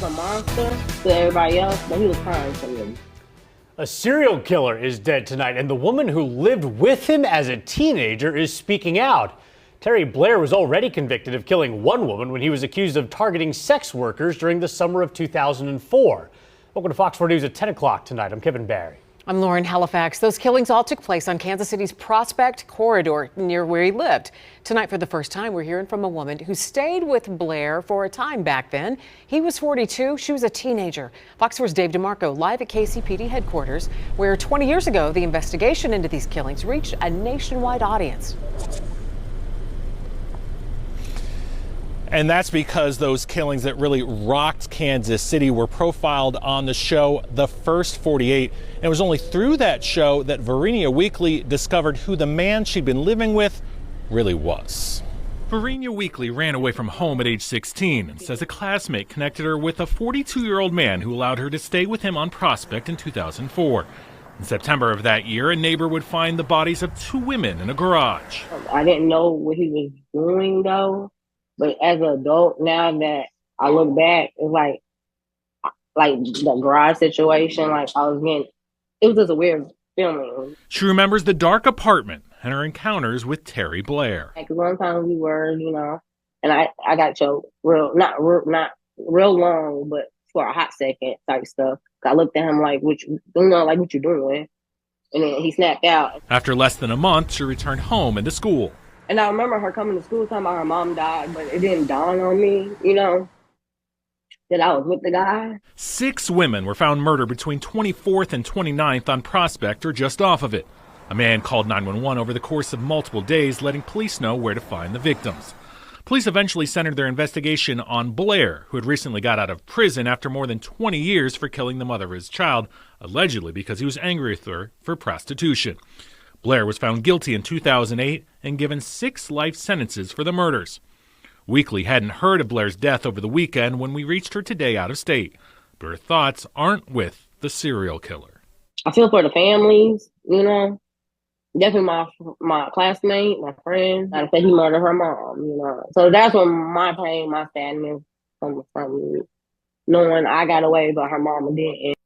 was a monster to everybody else, but he was kind to me. A serial killer is dead tonight, and the woman who lived with him as a teenager is speaking out. Terry Blair was already convicted of killing one woman when he was accused of targeting sex workers during the summer of 2004. Welcome to Fox 4 News at 10 o'clock tonight. I'm Kevin Barry. I'm Lauren Halifax. Those killings all took place on Kansas City's Prospect Corridor near where he lived. Tonight, for the first time, we're hearing from a woman who stayed with Blair for a time back then. He was 42. She was a teenager. Fox 4's Dave DeMarco live at KCPD headquarters, where 20 years ago, the investigation into these killings reached a nationwide audience. And that's because those killings that really rocked Kansas City were profiled on the show The First 48. And it was only through that show that Verinia Weekly discovered who the man she'd been living with really was. Verinia Weekly ran away from home at age 16 and says a classmate connected her with a 42-year-old man who allowed her to stay with him on Prospect in 2004. In September of that year, a neighbor would find the bodies of two women in a garage. I didn't know what he was doing, though. But as an adult, now that I look back, it's like the garage situation, like it was just a weird feeling. She remembers the dark apartment and her encounters with Terry Blair. Like one time we were, and I got choked not real long, but for a hot second type stuff. I looked at him like, what you doing? And then he snapped out. After less than a month, she returned home and to school. And I remember her coming to school talking about her mom died, but it didn't dawn on me, that I was with the guy. 6 women were found murdered between 24th and 29th on Prospect or just off of it. A man called 911 over the course of multiple days, letting police know where to find the victims. Police eventually centered their investigation on Blair, who had recently got out of prison after more than 20 years for killing the mother of his child, allegedly because he was angry with her for prostitution. Blair was found guilty in 2008 and given 6 life sentences for the murders. Weekly hadn't heard of Blair's death over the weekend when we reached her today out of state, but her thoughts aren't with the serial killer. I feel for the families, Definitely my classmate, my friend. I said he murdered her mom, So that's where my pain, my sadness comes from, knowing I got away, but her mama didn't.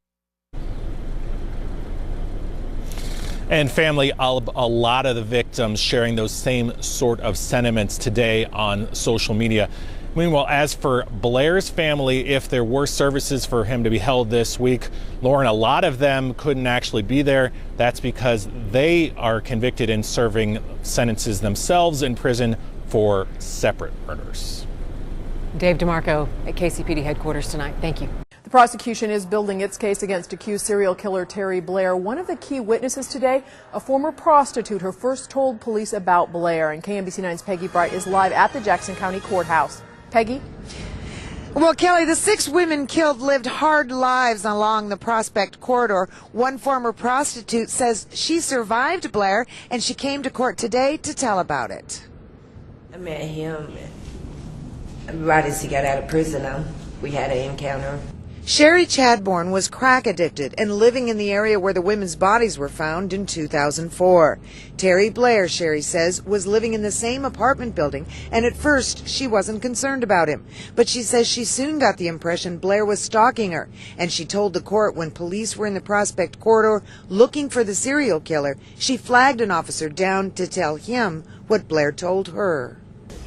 And family, a lot of the victims sharing those same sort of sentiments today on social media. Meanwhile, as for Blair's family, if there were services for him to be held this week, Lauren, a lot of them couldn't actually be there. That's because they are convicted in serving sentences themselves in prison for separate murders. Dave DeMarco at KCPD headquarters tonight. Thank you. The prosecution is building its case against accused serial killer Terry Blair. One of the key witnesses today, a former prostitute who first told police about Blair. And KMBC 9's Peggy Bright is live at the Jackson County Courthouse. Peggy? Well, Kelly, the 6 women killed lived hard lives along the Prospect Corridor. One former prostitute says she survived Blair, and she came to court today to tell about it. I met him right as he got out of prison. We had an encounter. Sherry Chadbourne was crack addicted and living in the area where the women's bodies were found in 2004. Terry Blair, Sherry says, was living in the same apartment building, and at first she wasn't concerned about him. But she says she soon got the impression Blair was stalking her, and she told the court when police were in the Prospect Corridor looking for the serial killer, she flagged an officer down to tell him what Blair told her.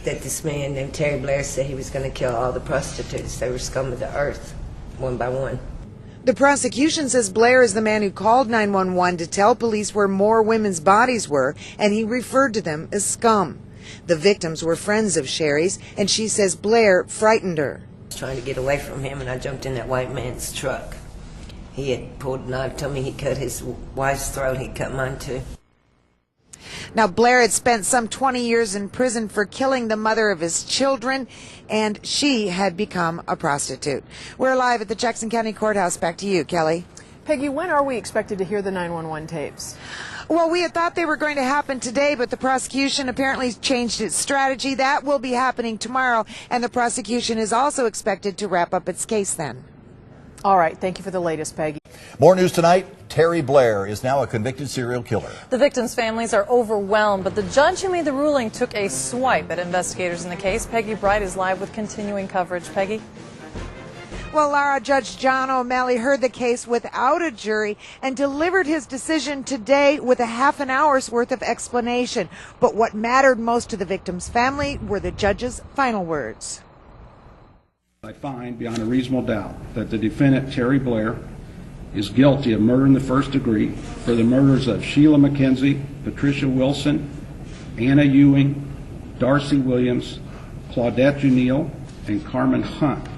That this man named Terry Blair said he was going to kill all the prostitutes. They were scum of the earth. One by one. The prosecution says Blair is the man who called 911 to tell police where more women's bodies were, and he referred to them as scum. The victims were friends of Sherry's, and she says Blair frightened her. I was trying to get away from him, and I jumped in that white man's truck. He had pulled a knife, told me he cut his wife's throat. He cut mine too. Now, Blair had spent some 20 years in prison for killing the mother of his children, and she had become a prostitute. We're live at the Jackson County Courthouse. Back to you, Kelly. Peggy, when are we expected to hear the 911 tapes? Well, we had thought they were going to happen today, but the prosecution apparently changed its strategy. That will be happening tomorrow, and the prosecution is also expected to wrap up its case then. All right. Thank you for the latest, Peggy. More news tonight. Terry Blair is now a convicted serial killer. The victims' families are overwhelmed, but the judge who made the ruling took a swipe at investigators in the case. Peggy Bright is live with continuing coverage. Peggy? Well, Laura, Judge John O'Malley heard the case without a jury and delivered his decision today with a half an hour's worth of explanation. But what mattered most to the victim's family were the judge's final words. I find beyond a reasonable doubt that the defendant, Terry Blair, is guilty of murder in the first degree for the murders of Sheila McKenzie, Patricia Wilson, Anna Ewing, Darcy Williams, Claudette Juniel, and Carmen Hunt.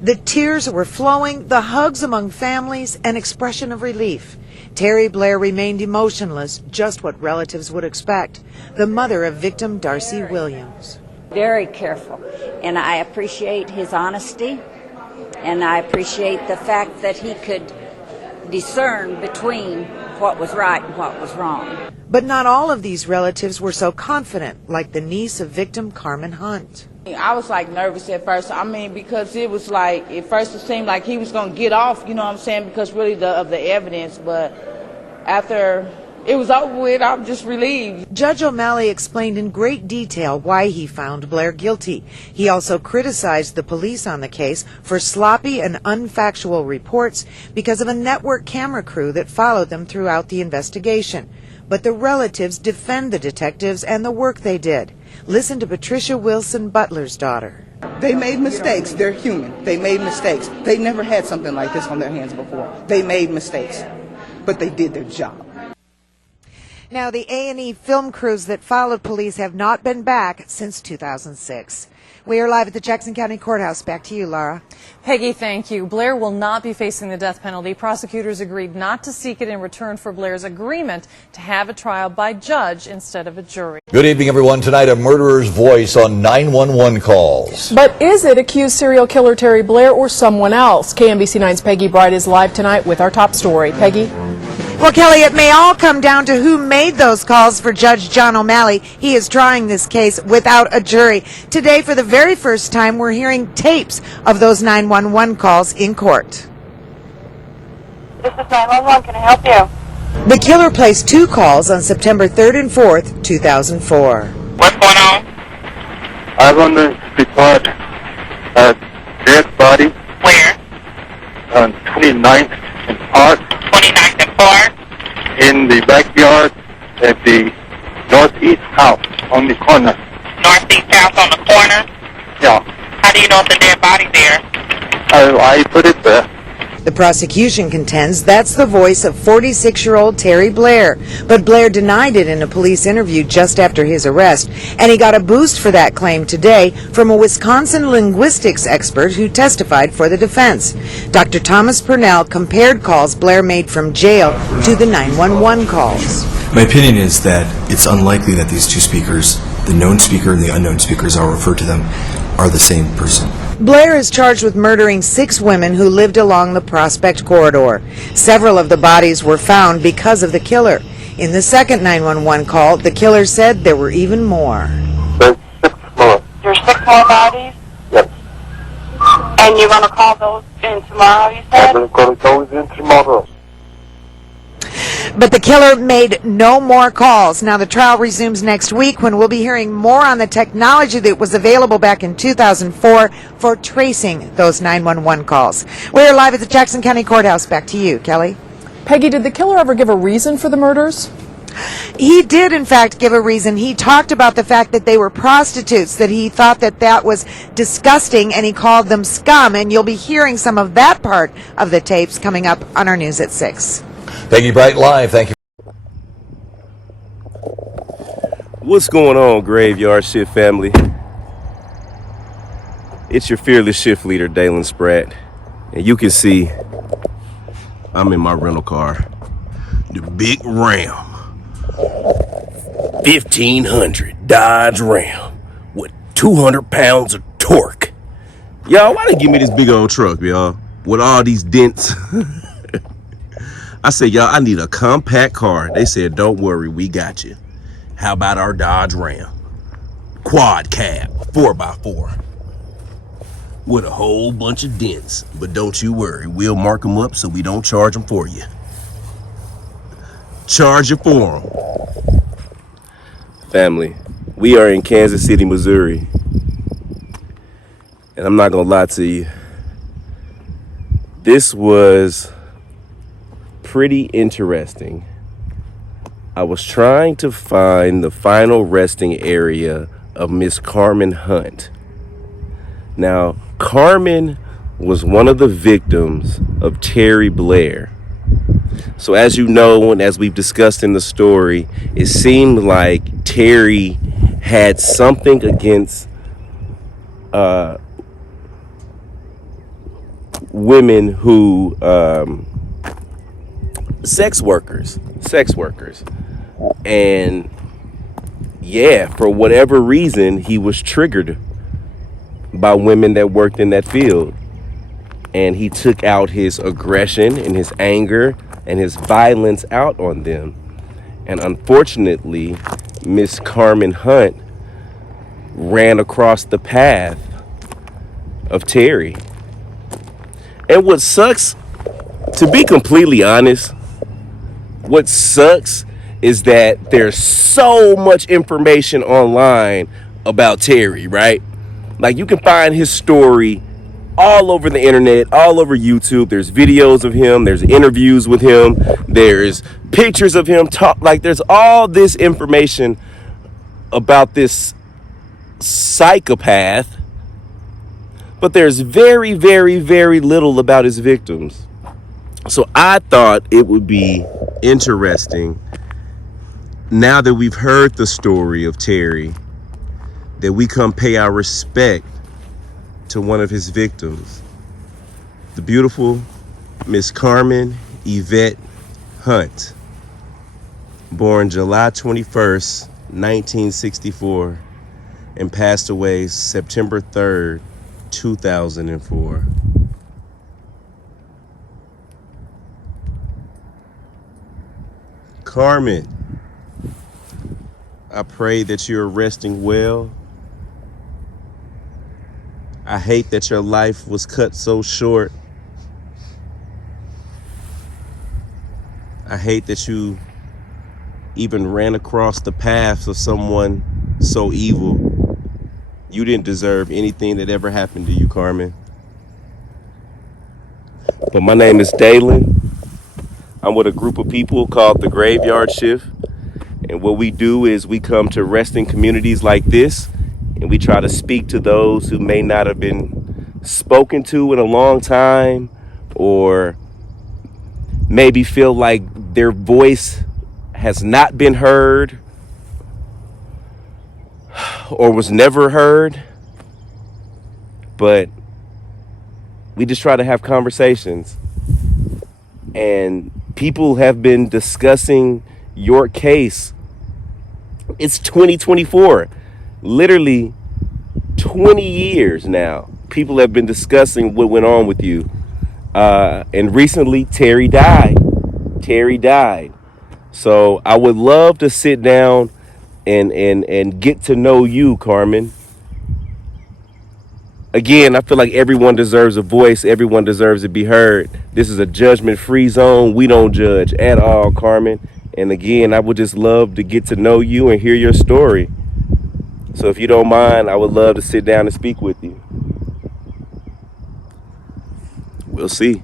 The tears were flowing, the hugs among families, an expression of relief. Terry Blair remained emotionless, just what relatives would expect. The mother of victim Darcy Williams. Very careful, and I appreciate his honesty, and I appreciate the fact that he could discern between what was right and what was wrong. But not all of these relatives were so confident, like the niece of victim Carmen Hunt. I was nervous at first. Because it was at first it seemed like he was going to get off, you know what I'm saying, because really of the evidence. But after it was over with, I'm just relieved. Judge O'Malley explained in great detail why he found Blair guilty. He also criticized the police on the case for sloppy and unfactual reports because of a network camera crew that followed them throughout the investigation. But the relatives defend the detectives and the work they did. Listen to Patricia Wilson Butler's daughter. They made mistakes. They're human. They made mistakes. They never had something like this on their hands before. They made mistakes, but they did their job. Now, the A&E film crews that followed police have not been back since 2006. We are live at the Jackson County Courthouse. Back to you, Laura. Peggy, thank you. Blair will not be facing the death penalty. Prosecutors agreed not to seek it in return for Blair's agreement to have a trial by judge instead of a jury. Good evening, everyone. Tonight, a murderer's voice on 911 calls. But is it accused serial killer Terry Blair or someone else? KMBC 9's Peggy Bright is live tonight with our top story. Peggy? Well, Kelly, it may all come down to who made those calls for Judge John O'Malley. He is trying this case without a jury. Today, for the very first time, we're hearing tapes of those 911 calls in court. This is 911. Can I help you? The killer placed 2 calls on September 3rd and 4th, 2004. What's going on? I want to report a dead body. Where? On 29th and Park. 29th and Park? In the backyard at the northeast house on the corner. Northeast house on the corner? Yeah. How do you know it's a dead body there? I put it there. The prosecution contends that's the voice of 46-year-old Terry Blair, but Blair denied it in a police interview just after his arrest, and he got a boost for that claim today from a Wisconsin linguistics expert who testified for the defense. Dr. Thomas Purnell compared calls Blair made from jail to the 911 calls. My opinion is that it's unlikely that these two speakers, the known speaker and the unknown speakers, I'll refer to them, are the same person. Blair is charged with murdering 6 women who lived along the Prospect corridor. Several of the bodies were found because of the killer. In the second 911 call, the killer said there were even more. There's 6 more. There's 6 more bodies? Yep. And you're going to call those in tomorrow, you said? I'm going to go in tomorrow. But the killer made no more calls. Now the trial resumes next week when we'll be hearing more on the technology that was available back in 2004 for tracing those 911 calls. We're live at the Jackson County Courthouse. Back to you, Kelly. Peggy, did the killer ever give a reason for the murders? He did, in fact, give a reason. He talked about the fact that they were prostitutes, that he thought that that was disgusting, and he called them scum. And you'll be hearing some of that part of the tapes coming up on our news at 6. Peggy Bright live. Thank you. What's going on, Graveyard Shift family? It's your fearless shift leader, Dalen Spratt. And you can see I'm in my rental car. The big Ram. 1500 Dodge Ram with 200 pounds of torque. Y'all, why they give me this big old truck, y'all? With all these dents. I said, y'all, I need a compact car. They said, don't worry, we got you. How about our Dodge Ram? Quad cab, 4x4. With a whole bunch of dents. But don't you worry, we'll mark them up so we don't charge them for you. Charge you for them. Family, we are in Kansas City, Missouri. And I'm not gonna lie to you. This was pretty interesting. I was trying to find the final resting area of Miss Carmen Hunt. Now, Carmen was one of the victims of Terry Blair. So as you know, and as we've discussed in the story, it seemed like Terry had something against women who, sex workers. And yeah, for whatever reason, he was triggered by women that worked in that field. And he took out his aggression and his anger and his violence out on them. And unfortunately, Miss Carmen Hunt ran across the path of Terry. And what sucks, to be completely honest, what sucks is that there's so much information online about Terry, right? Like, you can find his story all over the internet, all over YouTube. There's videos of him, there's interviews with him, there's pictures of him there's all this information about this psychopath, but there's very, very, very little about his victims. So I thought it would be interesting, now that we've heard the story of Terry, that we come pay our respect to one of his victims, the beautiful Miss Carmen Yvette Hunt, born July 21st, 1964, and passed away September 3rd, 2004. Carmen, I pray that you're resting well. I hate that your life was cut so short. I hate that you even ran across the path of someone so evil. You didn't deserve anything that ever happened to you, Carmen. But my name is Dalen. I'm with a group of people called the Graveyard Shift. And what we do is we come to resting communities like this, and we try to speak to those who may not have been spoken to in a long time, or maybe feel like their voice has not been heard or was never heard. But we just try to have conversations. And people have been discussing your case. It's 2024. Literally 20 years now. People have been discussing what went on with you. And recently, Terry died. So I would love to sit down and get to know you, Carmen. Again, I feel like everyone deserves a voice. Everyone deserves to be heard. This is a judgment-free zone. We don't judge at all, Carmen. And again, I would just love to get to know you and hear your story. So if you don't mind, I would love to sit down and speak with you. We'll see.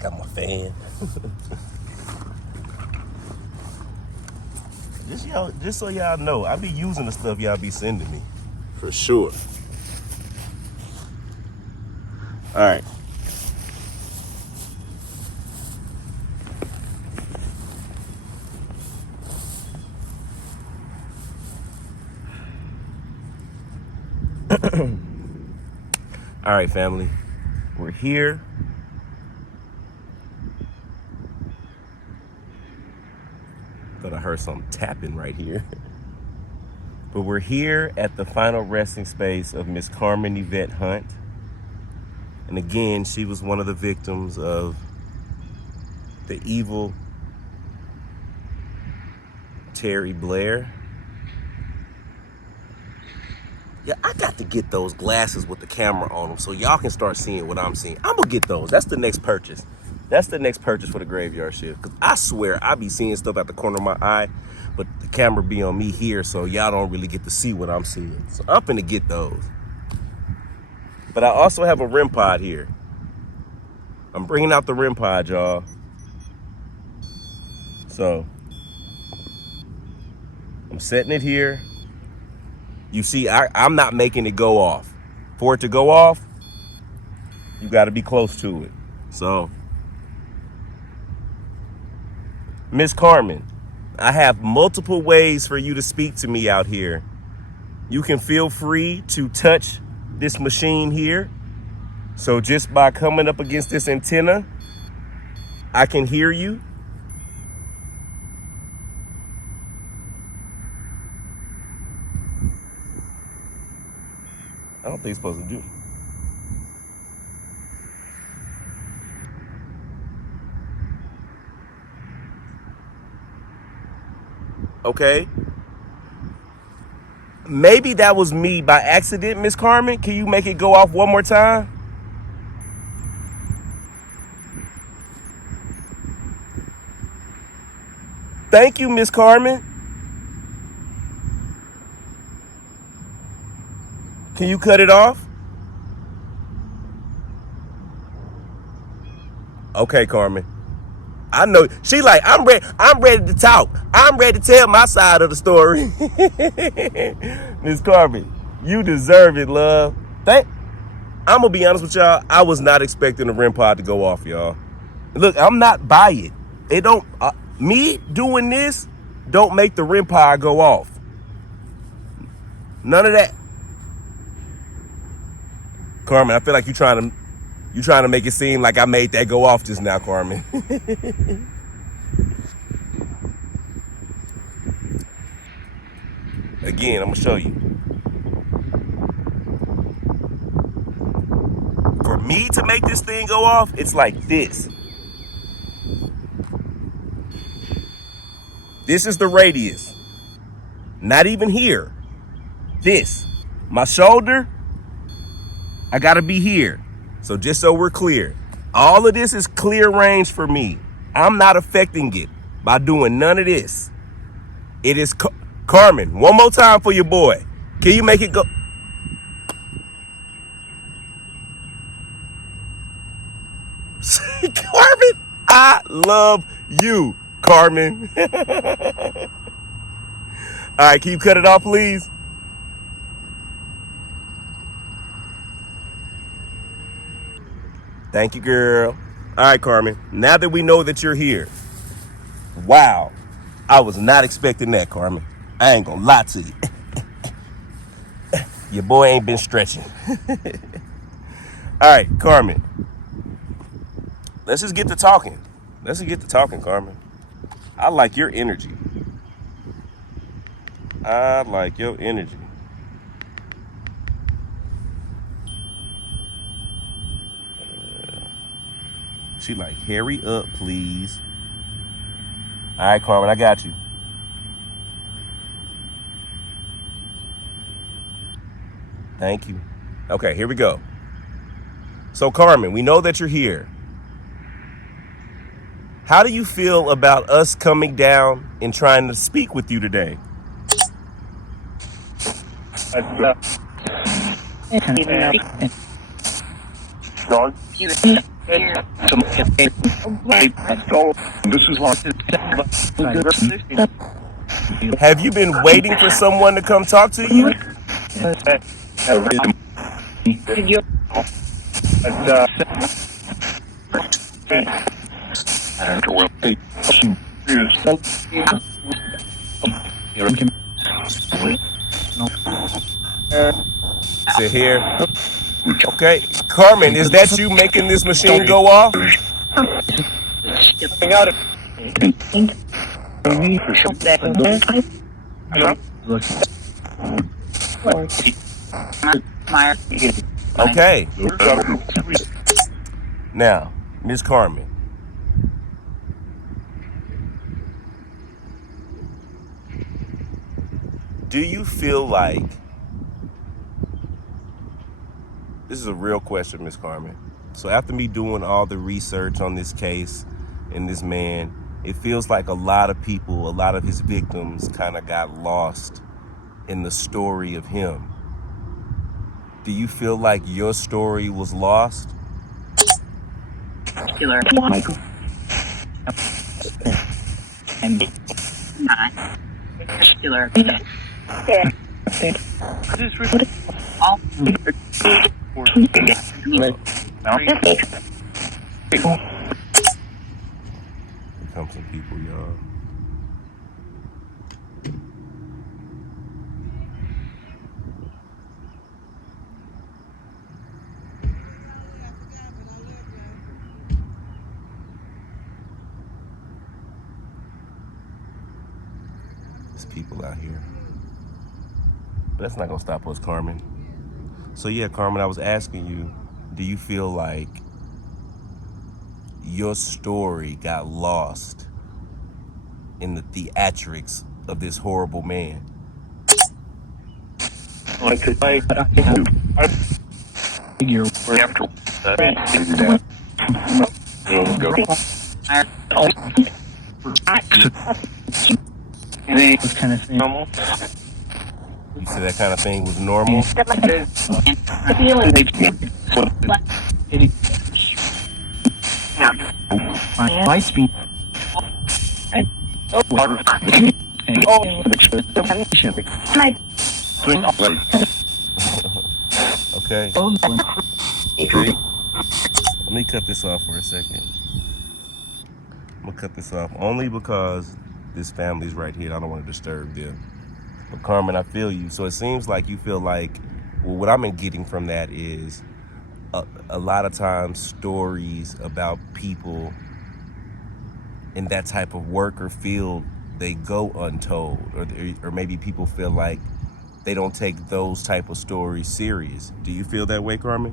Got my fan. Just so y'all know, I be using the stuff y'all be sending me, for sure. All right. All right, family. We're here. Thought I heard something tapping right here. But we're here at the final resting space of Miss Carmen Yvette Hunt. And again, she was one of the victims of The evil Terry Blair. Yeah, I got to get those glasses with the camera on them so y'all can start seeing what I'm seeing. I'm gonna get those. That's the next purchase. That's the next purchase for the graveyard shift. Cause I swear I be seeing stuff at the corner of my eye, but the camera be on me here, so y'all don't really get to see what I'm seeing. So I'm finna get those. But I also have a REM pod here. I'm bringing out the REM pod, y'all. So I'm setting it here. You see, I'm not making it go off. For it to go off, you got to be close to it. So, Miss Carmen, I have multiple ways for you to speak to me out here. You can feel free to touch this machine here. So just by coming up against this antenna, I can hear you. I don't think it's supposed to do. Okay. Maybe that was me by accident, Miss Carmen. Can you make it go off one more time? Thank you, Miss Carmen. Can you cut it off? Okay, Carmen. I know she like I'm ready to talk. I'm ready to tell my side of the story. Miss Carmen, you deserve it, love. I'm gonna be honest with y'all. I was not expecting the REM pod to go off, y'all. Look, I'm not by it. It don't. Me doing this don't make the REM pod go off. None of that. Carmen, I feel like you trying to make it seem like I made that go off just now, Carmen. Again, I'm gonna show you. For me to make this thing go off, it's like this. This is the radius. Not even here. This. My shoulder, I gotta be here. So just so we're clear, all of this is clear range for me. I'm not affecting it by doing none of this. It is Carmen, one more time for your boy. Can you make it go? Carmen, I love you, Carmen. All right, can you cut it off, please? Thank you, girl. All right, Carmen, now that we know that you're here. Wow, I was not expecting that, Carmen. I ain't gonna lie to you. Your boy ain't been stretching. All right, Carmen. Let's just get to talking. Carmen. I like your energy. She like, hurry up, please. All right, Carmen, I got you. Thank you. Okay, here we go. So, Carmen, we know that you're here. How do you feel about us coming down and trying to speak with you today? Have you been waiting for someone to come talk to you? Sit here. Okay, Carmen, is that you making this machine go off? Okay. Now, Miss Carmen, Do you feel like, this is a real question, Miss Carmen. So after me doing all the research on this case and this man, it feels like a lot of people, a lot of his victims kind of got lost in the story of him. Do you feel like your story was lost? Michael. And not particular. All Come some people, y'all. There's people out here. But that's not gonna stop us, Carmen. So yeah, Carmen, I was asking you, do you feel like your story got lost in the theatrics of this horrible man? I could figure after this kind of thing. Normal. You said that kind of thing was normal? My speed. Okay. Let me cut this off for a second. I'm gonna cut this off only because this family's right here. I don't want to disturb them. But Carmen, I feel you. So it seems like you feel like, well, what I'm getting from that is a lot of times stories about people in that type of work or field, they go untold, or maybe people feel like they don't take those type of stories serious. Do you feel that way, Carmen?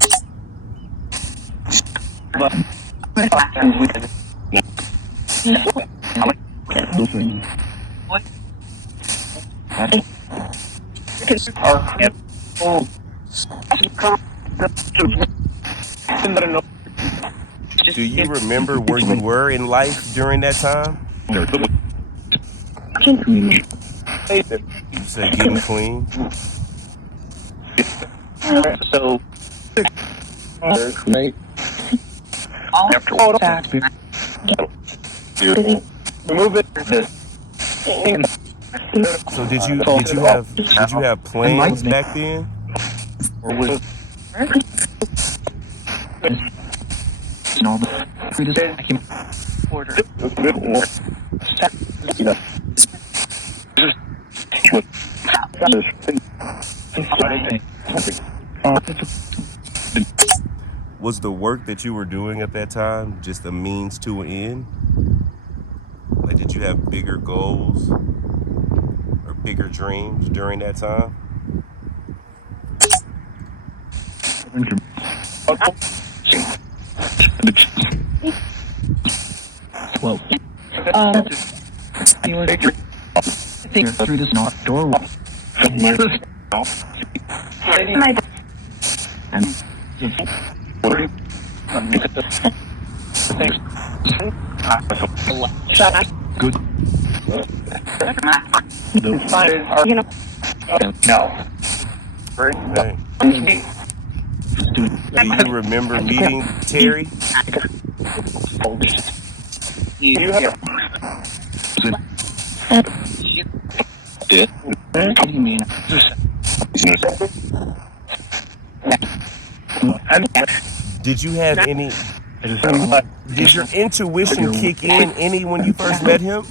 Do you remember where you were in life during that time? You said getting clean? So, right? Remove it. So did you have plans back then? Or was it? Was the work that you were doing at that time just a means to an end? Like, did you have bigger goals or bigger dreams during that time? Well, through this door. Good. The fires are, no. Hey. Do you remember meeting Terry? You have did. What do you mean? Did you have any? Did your intuition kick in any when you first met him?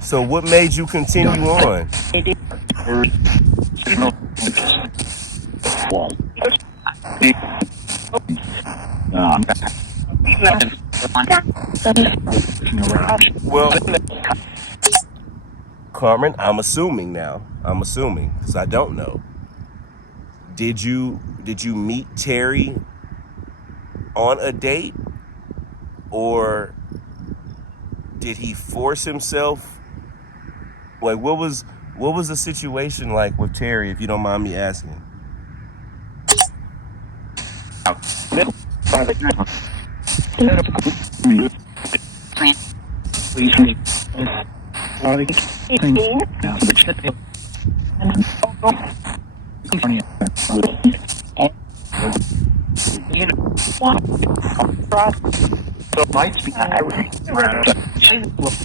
So what made you continue on? Well, Carmen, I'm assuming now. I'm assuming because I don't know. Did you meet Terry on a date, or did he force himself? Like, what was the situation like with Terry, if you don't mind me asking?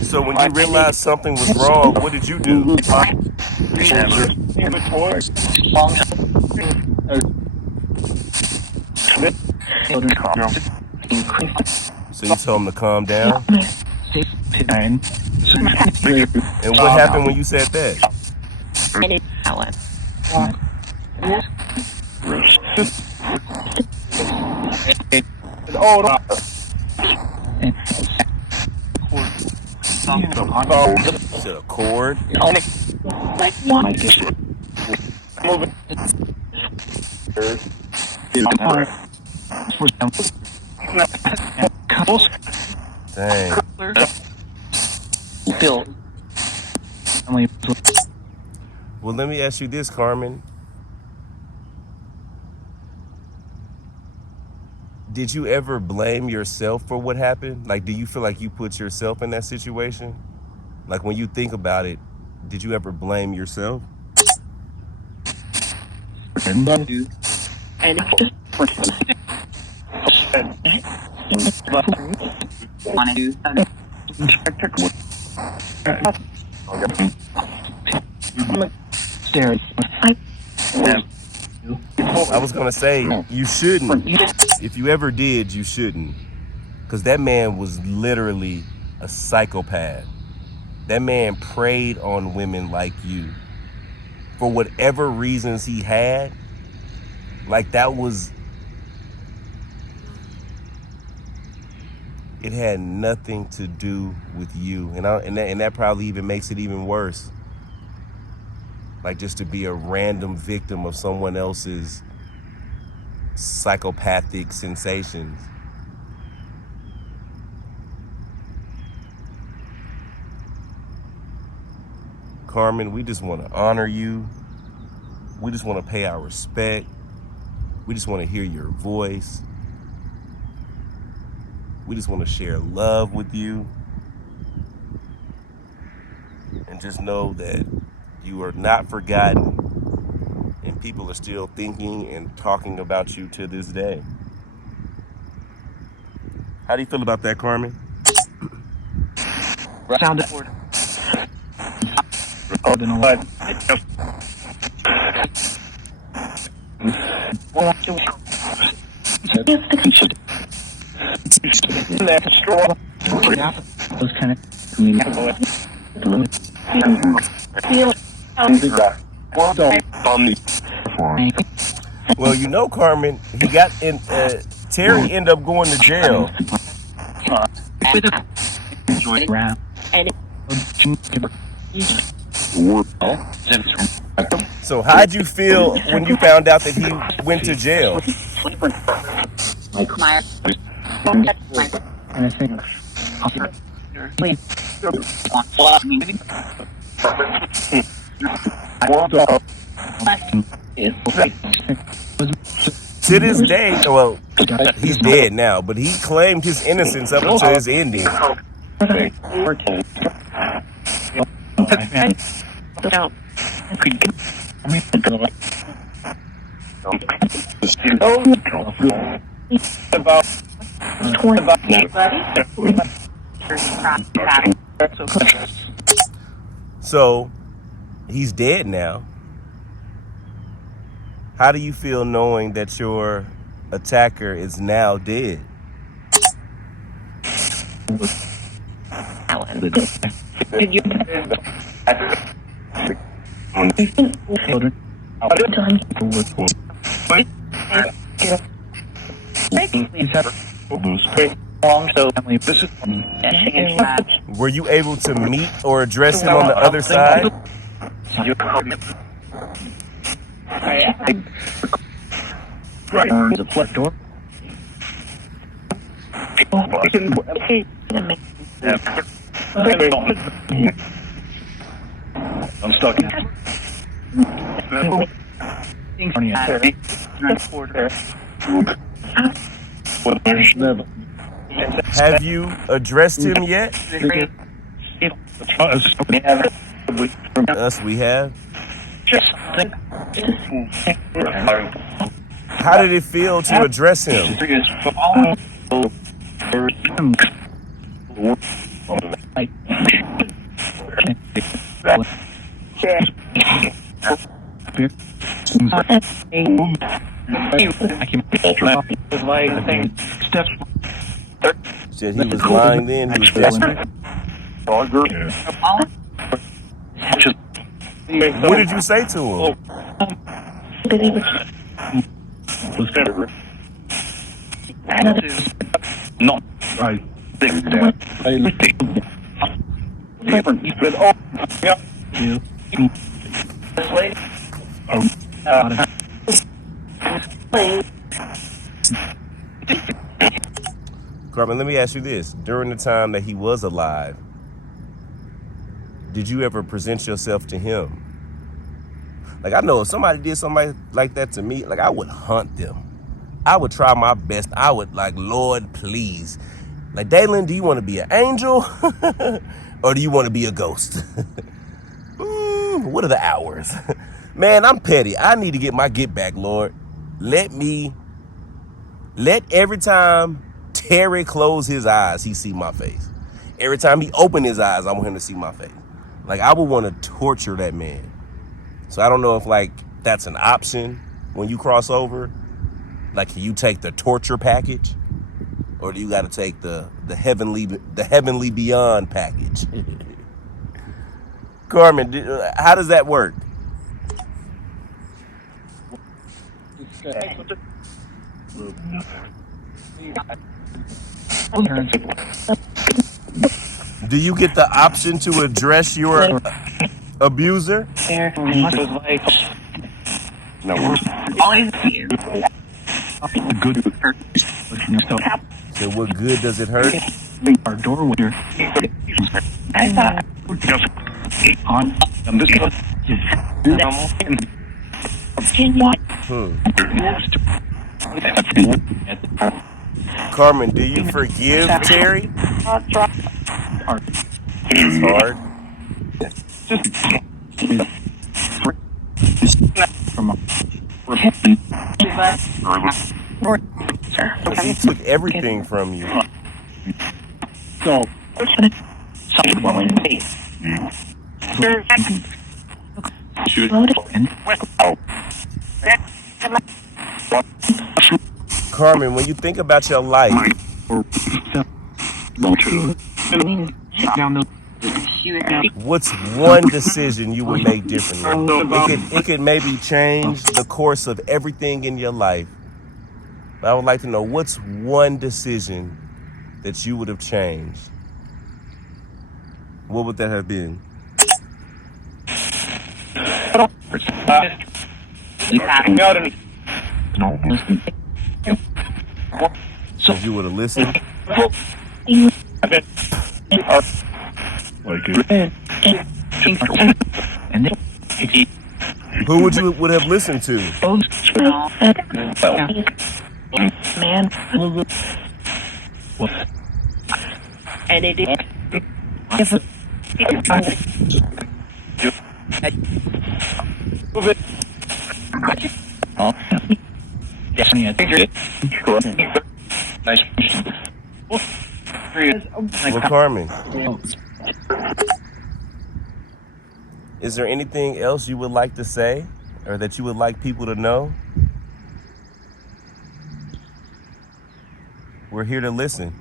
So when you realized something was wrong, what did you do? So you told him to calm down? And what happened when you said that? Is it a cord? Dang. Well, let me ask you this, Carmen. Did you ever blame yourself for what happened? Like, do you feel like you put yourself in that situation? Like, when you think about it, did you ever blame yourself? I was gonna say, you shouldn't. If you ever did, you shouldn't. Because that man was literally a psychopath. That man preyed on women like you. For whatever reasons he had, like that was... It had nothing to do with you. And that probably even makes it even worse. Like, just to be a random victim of someone else's psychopathic sensations. Carmen, we just want to honor you. We just want to pay our respect. We just want to hear your voice. We just want to share love with you. And just know that you are not forgotten, and people are still thinking and talking about you to this day. How do you feel about that, Carmen? Sound Well, you know, Carmen, he got in. Terry ended up going to jail. So how'd you feel when you found out that he went to jail? To this day, well, he's dead now, but he claimed his innocence up until his ending. So, he's dead now. How do you feel knowing that your attacker is now dead? Did you? Were you able to meet or address him on the other side? I'm stuck. Have you addressed him yet? Us, we have. How did it feel to address him? Said he was lying then, he was desperate. What did you say to him? No, I think that Carmen, let me ask you this. During the time that he was alive, did you ever present yourself to him? Like, I know if somebody did something like that to me, like, I would hunt them. I would try my best. I would, like, Lord, please. Like, Dalen, do you want to be an angel? Or do you want to be a ghost? What are the hours? Man, I'm petty. I need to get my get back, Lord. Let every time Terry close his eyes, he see my face. Every time he open his eyes, I want him to see my face. Like, I would want to torture that man. So I don't know if, like, that's an option when you cross over. Like, can you take the torture package, or do you got to take the heavenly beyond package? Carmen, how does that work? Do you get the option to address your abuser? no. So what good does it hurt? Our door here. Carmen, do you forgive Terry? It's hard. Because he took everything from you. So, Carmen, when you think about your life, what's one decision you would make differently? It could maybe change the course of everything in your life. But I would like to know, what's one decision that you would have changed? What would that have been? So you would have listened? Who would have listened to? Well, Carmen, is there anything else you would like to say or that you would like people to know? We're here to listen.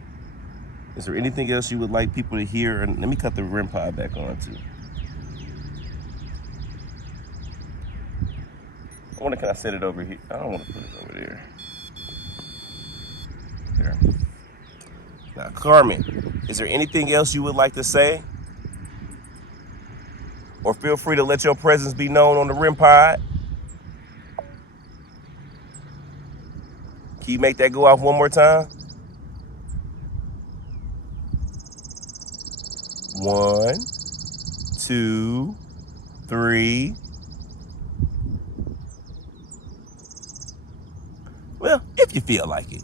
Is there anything else you would like people to hear? And let me cut the REM pod back on too. Can I set it over here? I don't want to put it over there. There. Now, Carmen, is there anything else you would like to say? Or feel free to let your presence be known on the REM pod. Can you make that go off one more time? 1, 2, 3. Well, if you feel like it.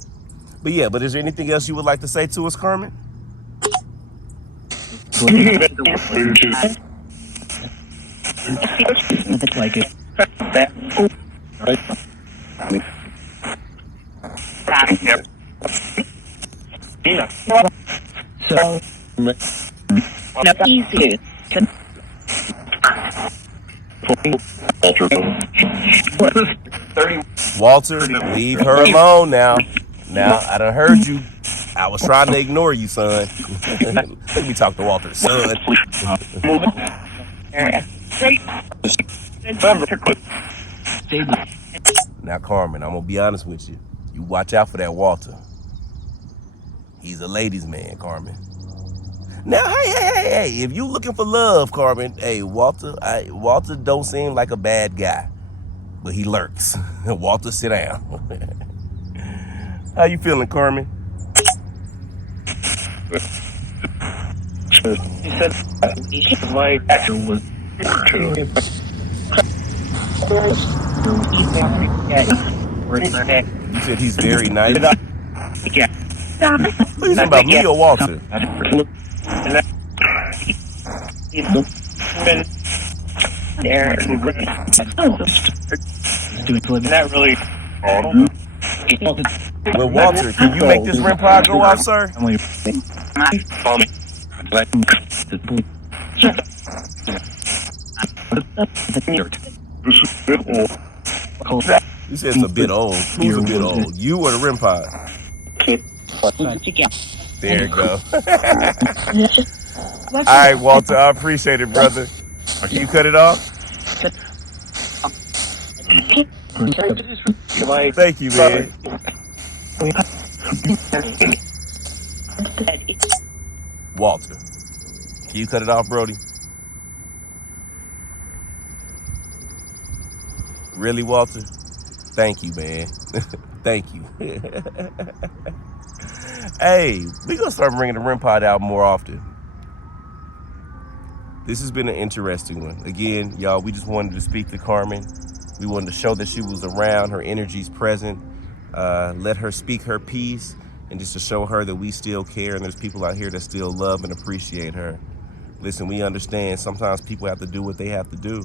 But yeah, but is there anything else you would like to say to us, Carmen? Like it. So easy. Walter, leave her alone now. Now, I done heard you. I was trying to ignore you, son. Let me talk to Walter's son. Now, Carmen, I'm going to be honest with you. You watch out for that Walter. He's a ladies' man, Carmen. Now, hey, if you looking for love, Carmen, hey, Walter don't seem like a bad guy, but he lurks. Walter, sit down. How you feeling, Carmen? He said my actor was true. You said he's very nice? Yeah. What are you talking about, me or Walter? Not really. Well, Walter, can you make this REM pod go off, sir? You said it's a bit old. Who's a bit old? You or the REM pod? There you go. All right, Walter, I appreciate it, brother. Can you cut it off? Thank you, man. Walter, can you cut it off, Brody? Really, Walter? Thank you, man. Thank you. Hey, we're going to start bringing the REM pod out more often. This has been an interesting one. Again, y'all, we just wanted to speak to Carmen. We wanted to show that she was around, her energy's present. Let her speak her piece, and just to show her that we still care and there's people out here that still love and appreciate her. Listen, we understand sometimes people have to do what they have to do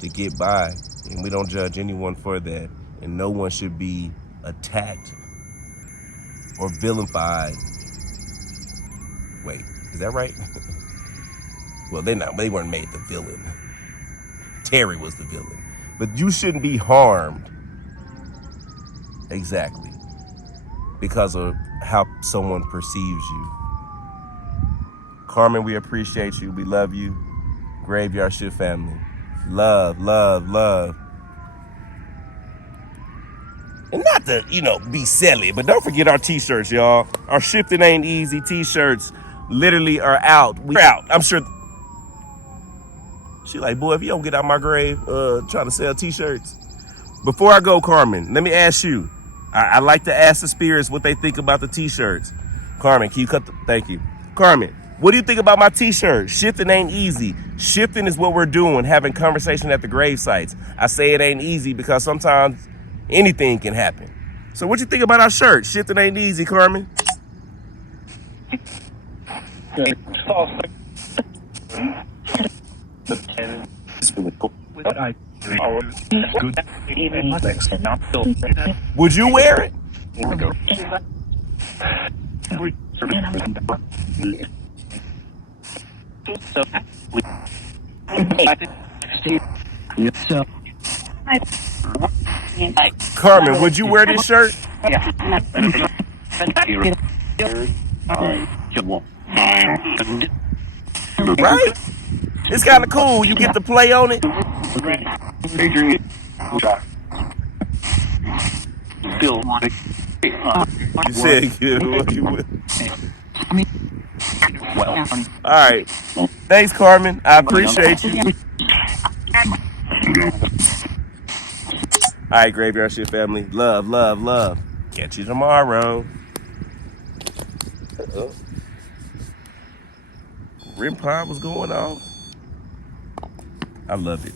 to get by, and we don't judge anyone for that. And no one should be attacked or vilified. Wait, is that right? Well, they weren't made the villain. Terry was the villain. But you shouldn't be harmed. Exactly. Because of how someone perceives you. Carmen, we appreciate you. We love you. Graveyard Shift family. Love, love, love. And not to, be silly, but don't forget our t-shirts, y'all. Our Shifting Ain't Easy t-shirts literally are out. We're out. I'm sure. She like, boy, if you don't get out my grave trying to sell t-shirts. Before I go, Carmen, let me ask you. I like to ask the spirits what they think about the t-shirts. Carmen, can you thank you. Carmen, what do you think about my t-shirt? Shifting ain't easy. Shifting is what we're doing, having conversation at the grave sites. I say it ain't easy because sometimes anything can happen. So what you think about our shirt? Shifting ain't easy, Carmen. Would you wear it? Carmen, would you wear this shirt? Right? It's kind of cool. You get to play on it. You said you would. Well, all right. Thanks, Carmen. I appreciate you. All right, Graveyard Shift family. Love, love, love. Catch you tomorrow. REM pod was going off. I love it.